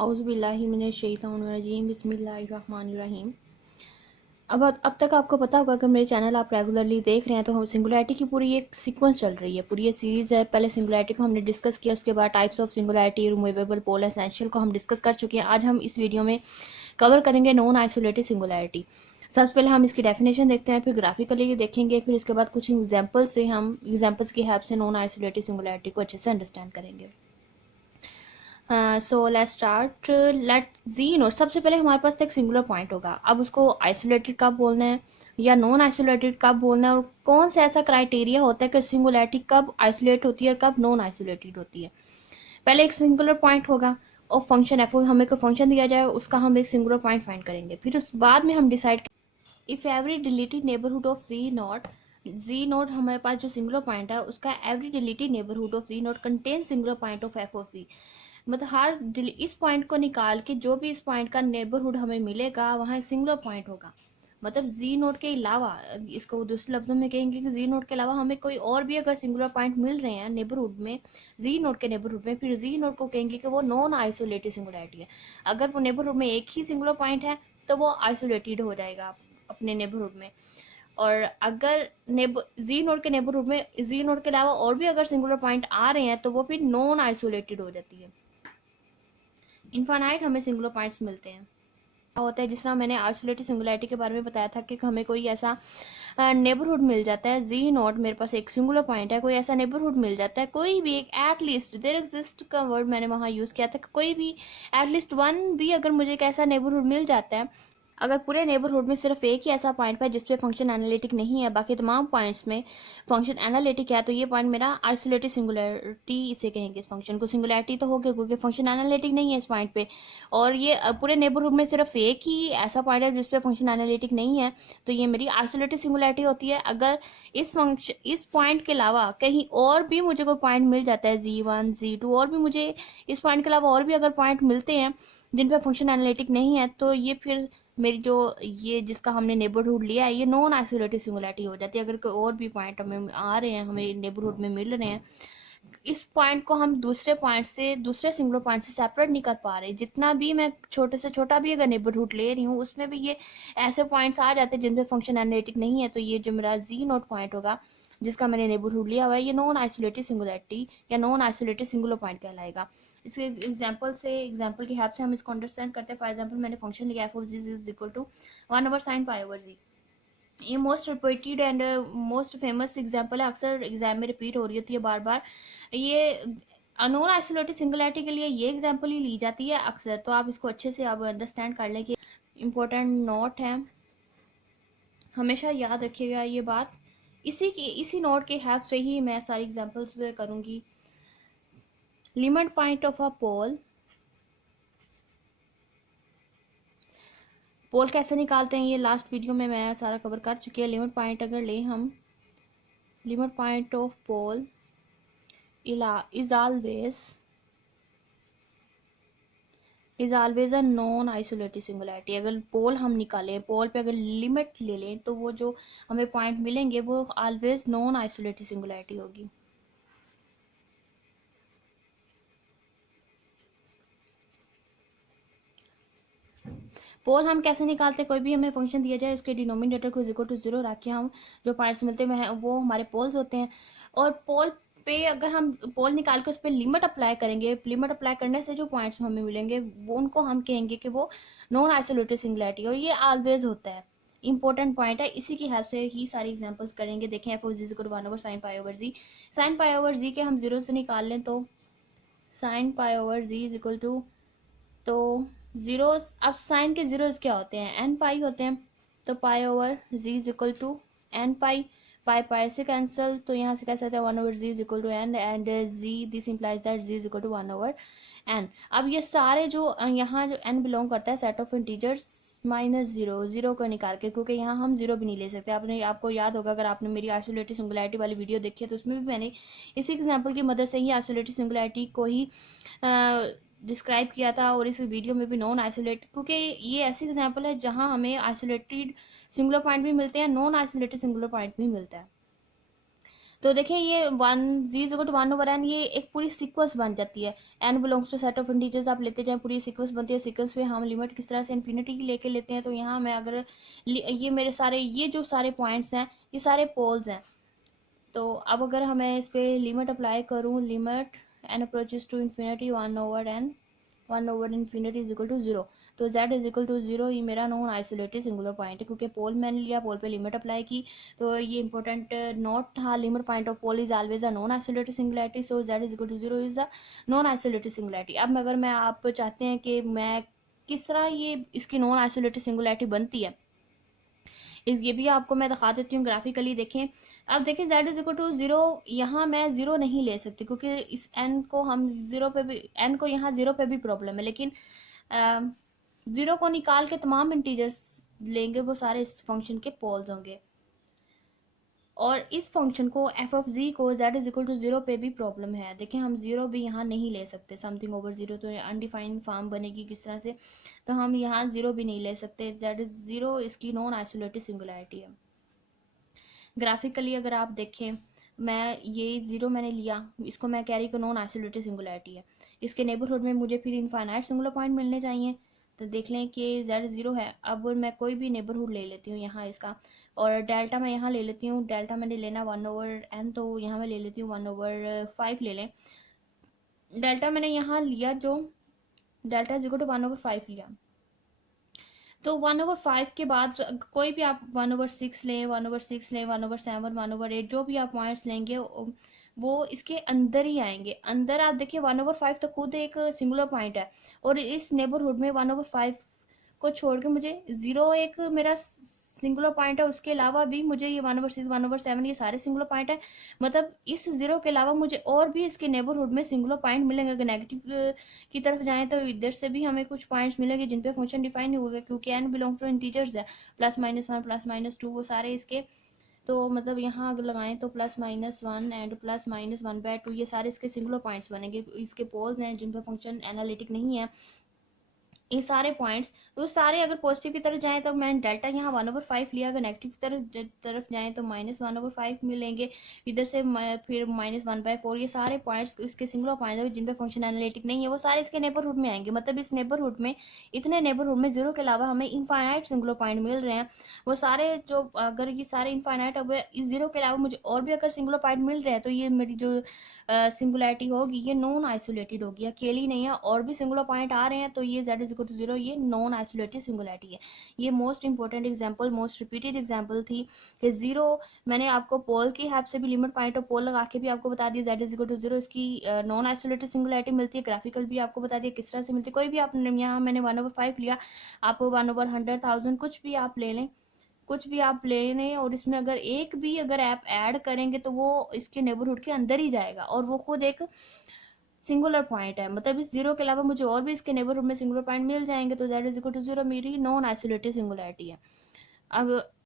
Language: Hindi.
औज़ुबिल्लाहिमिनश्शैतानिर्रजीम बिस्मिल्लाहिर्रहमानिर्रहीम। अब तक आपको पता होगा, अगर मेरे चैनल आप रेगुलरली देख रहे हैं तो हम सिंगुलैरिटी की पूरी एक सीक्वेंस चल रही है, पूरी ये सीरीज़ है। पहले सिंगुलैरिटी को हमने डिस्कस किया, उसके बाद types of singularity, removable, pole, essential को हम डिस्कस कर चुके हैं। आज हम इस वीडियो में कवर करेंगे नॉन आइसोलेटेड सिंगुलैरिटी। सबसे पहले हम इसकी डेफिनेशन देखते हैं, फिर ग्राफिकली देखेंगे, फिर इसके बाद कुछ एग्जाम्पल्स की हेल्प से नॉन आइसोलेटेड सिंगुलैरिटी को अच्छे से अंडरस्टैंड करेंगे। So let's start. Let z note, सबसे पहले हमारे पास एक सिंगुलर पॉइंट होगा। अब उसको आइसोलेटेड कब बोलना है या नॉन आइसोलेटेड कब बोलना है, और कौन सा ऐसा क्राइटेरिया होता है कि सिंगुलैरिटी कब आइसोलेट होती है और कब नॉन आइसोलेटेड होती है। पहले एक सिंगुलर पॉइंट होगा और फंक्शन एफ, हमें कोई फंक्शन दिया जाए, उसका हम एक सिंगुलर पॉइंट फाइंड करेंगे। फिर उस बाद में हम decide, if every deleted neighbourhood of G not हमारे पास जो सिंगुलर पॉइंट है उसका every deleted neighbourhood of G not contain singular point of F of G. मतलब इस पॉइंट को निकाल के जो भी इस पॉइंट का नेबरहुड हमें मिलेगा वहां एक सिंगुलर पॉइंट होगा। मतलब जी नोट के अलावा, इसको दूसरे लफ्जों में कहेंगे कि जी नोट के अलावा हमें कोई और भी अगर सिंगुलर पॉइंट मिल रहे हैं नेबरहुड में, जी नोट के नेबरहुड में, फिर जी नोट को कहेंगे कि वो नॉन आइसोलेटेड सिंगुलैरिटी है। अगर वो नेबरहुड में एक ही सिंगुलर पॉइंट है तो वो आइसोलेटेड हो जाएगा अपने नेबरहुड में। और अगर जी नोट के नेबरहुड में जी नोट के अलावा और भी अगर सिंगुलर पॉइंट आ रहे हैं तो वो फिर नॉन आइसोलेटेड हो जाती है। इनफाइनाइट हमें सिंगुलर पॉइंट्स मिलते हैं। होता है जिस तरह मैंने आइसोलेटेड सिंगुलैरिटी के बारे में बताया था कि हमें कोई ऐसा नेबरहुड मिल जाता है, जी नॉट मेरे पास एक सिंगुलर पॉइंट है, कोई ऐसा नेबरहुड मिल जाता है, कोई भी एक एटलीस्ट देयर एग्जिस्ट का वर्ड मैंने वहां यूज किया था, कोई भी एटलीस्ट वन भी अगर मुझे एक ऐसा नेबरहुड मिल जाता है, अगर पूरे नेबरहुड में सिर्फ एक ही ऐसा पॉइंट है जिसपे फंक्शन एनालिटिक नहीं है, बाकी तमाम पॉइंट्स में फंक्शन एनालिटिक है, तो ये पॉइंट मेरा आइसोलेटेड सिंगुलैरिटी इसे कहेंगे। इस फंक्शन को सिंगुलैरिटी तो हो गया क्योंकि फंक्शन एनालिटिक नहीं है इस पॉइंट पे, और ये पूरे नेबरहुड में सिर्फ एक ही ऐसा पॉइंट है जिसपे फंक्शन एनालिटिक नहीं है, तो ये मेरी आइसोलेटेड सिंगुलैरिटी होती है। अगर इस पॉइंट के अलावा कहीं और भी मुझे कोई पॉइंट मिल जाता है, जी1 जी2, और भी मुझे इस पॉइंट के अलावा और भी अगर पॉइंट मिलते हैं जिन पे फंक्शन एनालिटिक नहीं है, तो ये फिर मेरी जो ये जिसका हमने नेबरहुड लिया है ये नॉन आइसोलेटेड सिंगुलैरिटी हो जाती है। अगर कोई और भी पॉइंट हमें आ रहे हैं, हमें नेबरहुड में मिल रहे हैं, इस पॉइंट को हम दूसरे पॉइंट से, दूसरे सिंगुलर पॉइंट से सेपरेट नहीं कर पा रहे, जितना भी मैं छोटे से छोटा भी अगर नेबरहुड ले रही हूँ उसमें भी ये ऐसे पॉइंट्स आ जाते हैं जिनपे फंक्शन एनालिटिक नहीं है, तो ये जो मेरा जी नोट पॉइंट होगा जिसका मैंने नेबरहुड लिया हुआ है, ये नॉन आइसोलेटेड सिंगुलैरिटी या नॉन आइसोलेटेड सिंगुलर पॉइंट कहलाएगा। इसके एग्जांपल की हेल्प से हम इसको अंडरस्टैंड करते हैं। फॉर एग्जांपल मैंने फंक्शन लिया F of G is equal to 1/sin pi over G. ये most repeated and most famous example है, अक्सर एग्जाम में रिपीट हो रही होती है बार बार। ये नॉन आइसोलेटेड सिंगुलैरिटी के लिए ये एग्जांपल ही ली जाती है अक्सर, तो आप इसको अच्छे से अब अंडरस्टैंड कर लें कि इम्पोर्टेंट नोट है, हमेशा याद रखिएगा ये बात। इसी नोट के हेल्प से ही मैं सारी एग्जांपल्स करूंगी। लिमिट पॉइंट ऑफ अ पोल, पोल कैसे निकालते हैं ये लास्ट वीडियो में मैं सारा कवर कर चुकी है। लिमिट पॉइंट अगर ले हम, limit point of pole is always a non isolated singularity. अगर पोल हम निकालें, पोल पे अगर लिमिट ले लें, तो वो जो हमें पॉइंट मिलेंगे वो ऑलवेज नॉन आइसोलेटेड सिंगुलैरिटी होगी। पोल हम कैसे निकालते हैं, कोई भी हमें फंक्शन दिया जाए उसके डिनोमिनेटर को इक्वल टू 0 रख के हम जो पॉइंट्स मिलते हैं वो हमारे पोल्स होते हैं। और पोल पे अगर हम पोल निकाल के उस पर लिमिट अप्लाई करेंगे, लिमिट अप्लाई करने से जो पॉइंट्स हमें मिलेंगे वो उनको हम कहेंगे कि वो नॉन आइसोलेटेड सिंगुलैरिटी, और ये ऑलवेज होता है। इंपॉर्टेंट पॉइंट है, इसी की हेल्प से ही सारी एग्जांपल्स करेंगे। देखें F of G equal to 1/sin pi over G. Sine pi over G के हम 0 से निकाल लें तो sine pi over G is equal to, तो जीरो, अब साइन के जीरोस क्या होते हैं, एन पाई होते हैं, तो pi over G is equal to N pi, pi pi से कैंसिल, तो यहाँ से कह सकते हैं 1/z is equal to N and ji, this implies that z is equal to 1/n। अब ये सारे जो यहाँ जो n बिलोंग करता है set of integers minus zero को निकाल के, क्योंकि यहाँ हम जीरो भी नहीं ले सकते। आपको याद होगा अगर आपने मेरी आइसोलेटेड सिंगुलैरिटी वाली वीडियो देखी है तो उसमें भी मैंने इसी एग्जांपल की मदद से ही आइसोलेटेड सिंगुलैरिटी को ही डिस्क्राइब किया था, और इस वीडियो में भी नॉन आइसोलेटेड, क्योंकि ये ऐसी एग्जांपल है जहां हमें आइसोलेटेड सिंगुलर पॉइंट भी मिलते हैं, नॉन आइसोलेटेड सिंगुलर पॉइंट भी मिलता है। तो देखिए ये one z is equal to one over n, ये एक पूरी सीक्वेंस बन जाती है। N belongs to set of integers आप लेते जाए, पूरी सीक्वेंस बनती है। सीक्वेंस में हम लिमिट किस तरह से इन्फिनिटी की लेके लेते हैं। तो यहाँ मैं अगर ये मेरे सारे ये जो सारे पॉइंट्स हैं ये सारे पोल्स हैं। तो अब अगर हमें इस पर लिमिट अप्लाई करूँ, limit n approaches to infinity one over infinity is equal to zero. तो z is equal to zero, ये मेरा नॉन आइसोलेटेड सिंगुलर पॉइंट है, क्योंकि पोल मैंने लिया, पोल पे लिमिट अप्लाई की। तो ये इंपॉर्टेंट नोट था, limit point of pole is always a non isolated singularity, so z is equal to zero is a non isolated singularity. अब अगर मैं आप चाहते हैं कि मैं किस तरह ये इसकी नॉन आइसोलेटेड सिंगुलैरिटी बनती है, ये भी आपको मैं दिखा देती हूँ ग्राफिकली। देखें, अब देखें z is equal to zero, यहाँ मैं जीरो नहीं ले सकती क्योंकि इस n को हम जीरो पे भी, n को यहाँ जीरो पे भी प्रॉब्लम है, लेकिन जीरो को निकाल के तमाम इंटीजर्स लेंगे, वो सारे इस फंक्शन के पोल्स होंगे। और इस फंक्शन को एफ ऑफ जी को z is equal to zero पे भी प्रॉब्लम है। देखें, हम जीरो भी यहाँ नहीं ले सकते, समथिंग ओवर जीरो तो अनडिफाइंड फॉर्म बनेगी किस तरह से, तो हम यहाँ जीरो भी नहीं ले सकते। z इज जीरो इसकी नॉन आइसोलेटेड सिंगुलैरिटी है। ग्राफिकली अगर आप देखें, मैं ये जीरो मैंने लिया, इसको मैं कैरी को नॉन आइसोलेटेड सिंगुलैरिटी है। इसके नेबरहुड में मुझे फिर इनफाइनाइट सिंगुलर पॉइंट मिलने चाहिए। तो देख लें कि z जीरो है। अब मैं कोई भी नेबरहुड ले लेती हूँ यहाँ इसका, और डेल्टा मैं यहाँ ले लेती हूँ। डेल्टा मैंने लेना वन ओवर एन, तो यहाँ मैं ले लेती हूँ वन ओवर फाइव ले लें। डेल्टा मैंने यहाँ लिया, जो delta is equal to one over five लिया। तो वन ओवर फाइव के बाद कोई भी आप वन ओवर सिक्स लें, वन ओवर सिक्स लें, one over seven, one over eight, जो भी आप पॉइंट्स लेंगे वो इसके अंदर ही आएंगे। अंदर आप देखिए वन ओवर फाइव तो खुद एक सिंगुलर पॉइंट है, और इस नेबरहुड में वन ओवर फाइव को छोड़ के मुझे जीरो एक मेरा सिंगुलर पॉइंट है, उसके अलावा भी मुझे ये one over six, one over seven, ये सारे सिंगुलर पॉइंट है। मतलब इस जीरो के अलावा मुझे और भी इसके नेबरहुड में सिंगुलर पॉइंट मिलेंगे। अगर नेगेटिव की तरफ जाएं तो इधर से भी हमें कुछ पॉइंट्स मिलेंगे जिन पे फंक्शन डिफाइन नहीं होगा, क्योंकि एन बिलोंग टू इंटीजर्स है, plus minus one, plus minus two, वो सारे इसके। तो मतलब यहाँ अगर लगाएं तो plus minus one and plus minus one by two, ये सारे इसके सिंगुलर पॉइंट्स बनेंगे। इसके पोल्स हैं जिन पे फंक्शन एनालिटिक नहीं है, ये सारे पॉइंट्स। तो सारे अगर पॉजिटिव की तरफ जाएं तो मैंने डेल्टा यहाँ वन ओवर फाइव लिया, अगर नेगेटिव की तरफ जाएं तो माइनस वन ओवर फाइव मिलेंगे, इधर से फिर माइनस वन बाय फोर। ये सारे पॉइंट्स इसके सिंगुलर पॉइंट है जिन पे फंक्शन एनालिटिक नहीं है, वो सारे इसके नेबरहुड में आएंगे। मतलब इस नेबरहुड में, इतने नेबरहुड में जीरो के अलावा हमें इनफाइनाइट सिंगुलर पॉइंट मिल रहे हैं। वो सारे जो, अगर ये सारे इनफाइनाइट, अब इस जीरो के अलावा मुझे और भी अगर सिंगुलर पॉइंट मिल रहे हैं, तो ये मेरी जो सिंगुलैरिटी होगी ये नॉन आइसोलेटेड होगी, अकेली नहीं है, और भी सिंगुलर पॉइंट आ रहे हैं, तो ये z is equal to zero, ये नॉन आइसोलेटेड सिंगुलैरिटी है। ये most important example, most repeated example थी कि जीरो, मैंने आपको पोल की हेल्प से भी, लिमिट पॉइंट और पोल लगा के भी आपको बता दिया z is equal to zero इसकी नॉन आइसोलेटेड सिंगुलैरिटी मिलती है। ग्राफिकल भी आपको बता दिया किस तरह से मिलती है। कोई भी आप, यहाँ मैंने वन ओवर फाइव लिया, आप वन ओवर हंड्रेड, थाउजेंड, कुछ भी आप ले लें, कुछ भी आप ले लें, और इसमें अगर एक भी अगर आप ऐड करेंगे तो वो इसके नेबरहुड के अंदर ही जाएगा, और वो खुद एक सिंगुलर पॉइंट है। मतलब इस जीरो के अलावा मुझे और भी इसके नेबरहुड में सिंगुलर पॉइंट मिल जाएंगे, तो z is equal to zero मेरी नॉन आइसोलेटेड सिंगुलैरिटी है। अब